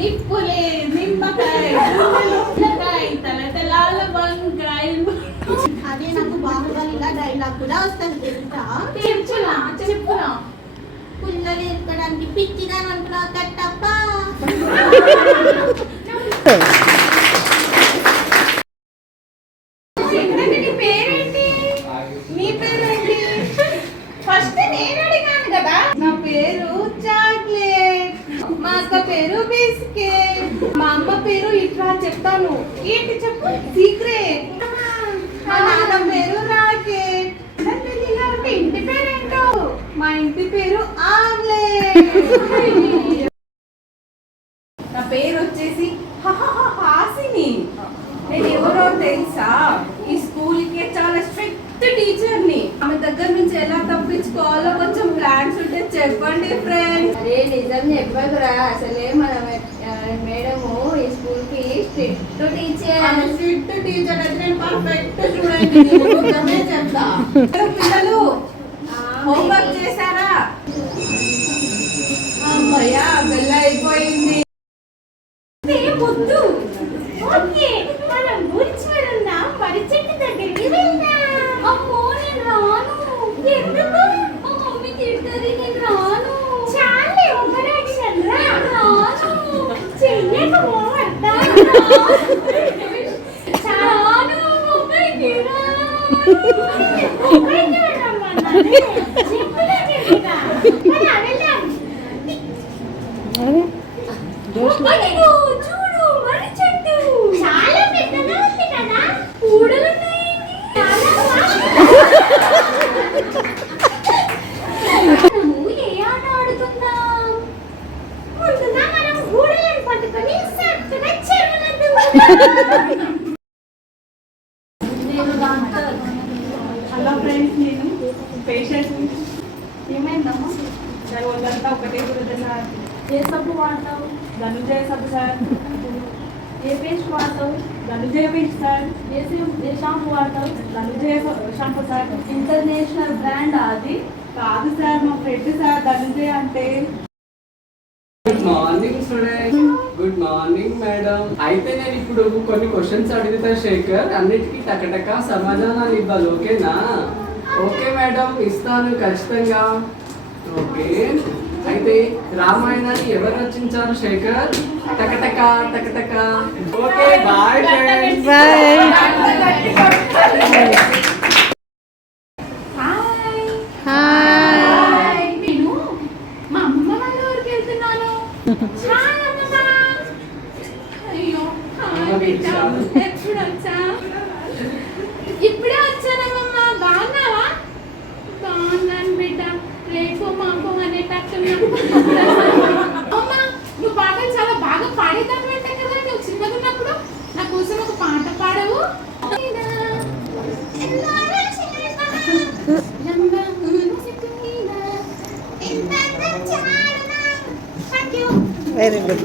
నిప్పులే నిమ్మకాయ తలతలాల వంకాయ. అదే నాకు బాహుబలిలా డైలాగ్ కూడా వస్తుంది తెలుసా? చెప్పురా. పుల్లలు ఎక్కడానికి పిచ్చిదాని అనుకున్నా కట్టప్ప. నా పేరు చాక్లెట్, మా అక్క పేరు బిస్కెట్, మా అమ్మ పేరు ఇట్లా చెప్తాను. ఏంటి చెప్పు? సీక్రెట్. మా నాన్న పేరు రాకెట్. ఇంటి పేరేంటో? మా ఇంటి పేరు ఆమ్లెట్. నా పేరు వచ్చేసి హాసిని. నేను ఎవరో తెలుసా? ఈ స్కూల్ కి చాలా స్ట్రిక్ట్ టీచర్ని. ఆమె దగ్గర నుంచి ఎలా తప్పించుకోవాలో కొంచెం ప్లాన్స్ ఉంటే చెప్పండి ఫ్రెండ్స్. అరే నిజం చెప్పదురా, అసలే మన మేడము ఈ స్కూల్ కి స్ట్రిక్ట్ టీచర్. స్ట్రిక్ట్ టీచర్ అయితే నేను పర్ఫెక్ట్ చూడండి. నిజమే చెప్తా. పిల్లలు హోంవర్క్ చేశారా? అమ్మయ్యా బెల్ అయిపోయింది. పొద్దు మనం గురించి వెళ్దాం. మరి చెట్టు దగ్గరికి వెళ్దాం. అమ్మో నేను రాను. ఎందుకు? మా మమ్మీ తిడుతుంది, నేను రాను. చాలే ఓవర్ యాక్షన్ రా. రాను. చెయ్యకు అర్థం. రాను మమ్మీకి చూడు మరి చెట్టు చాలా పెద్దగా ఉంది కదా. ఊడలున్నాయి. ఏ ఆట ఆడుకుందాం? ముందుగా మనం ఊడలను పట్టుకొని సట్టుగా చెరువులందు. హలో ఫ్రెండ్స్, నేను పేషెంట్. ఏమైందమ్మా? దాని వాళ్ళంతా ఒకటే గురుదు సార్. ఏ సబ్బు వాడతావు? ధనుంజయ సబ్బు సార్. ఏ పేస్ట్ వాడతావు? Dhanunjaya paste sir. ఏ షాంపూ వాడతావు? Dhanunjaya shampoo sir. International brand అది? కాదు సార్, మా ఫ్రెండ్ సార్ ధనుంజయ అంటే. Good morning student. Good morning madam. అయితే నేను ఇప్పుడు కొన్ని క్వశ్చన్స్ అడుగుతా శేఖర్, అన్నిటికీ టకటక సమాధానాలు ఇవ్వాలి. ఓకేనా? ఓకే మేడం, ఇస్తాను ఖచ్చితంగా. ఓకే, అయితే రామాయణాన్ని ఎవరు రచించారు శేఖర్? టకటక టకటక. Okay, bye friends. నేను మా అమ్మమ్మ వాళ్ళ ఊరికి వెళ్తున్నాను. అయ్యో ఎప్పుడు వచ్చా? ఇప్పుడే వచ్చానమ్మమ్మ. బాగున్నావా? బాగున్నాను బిడ్డ. రేపు మాకు అనేటట్టున్నా. అమ్మ, నువ్వు పాటలు చాలా బాగా పాడేదాన్ని అంటే కదా. నువ్వు చిన్నగా ఉన్నప్పుడు నా కోసం ఒక పాట పాడవు? Very good.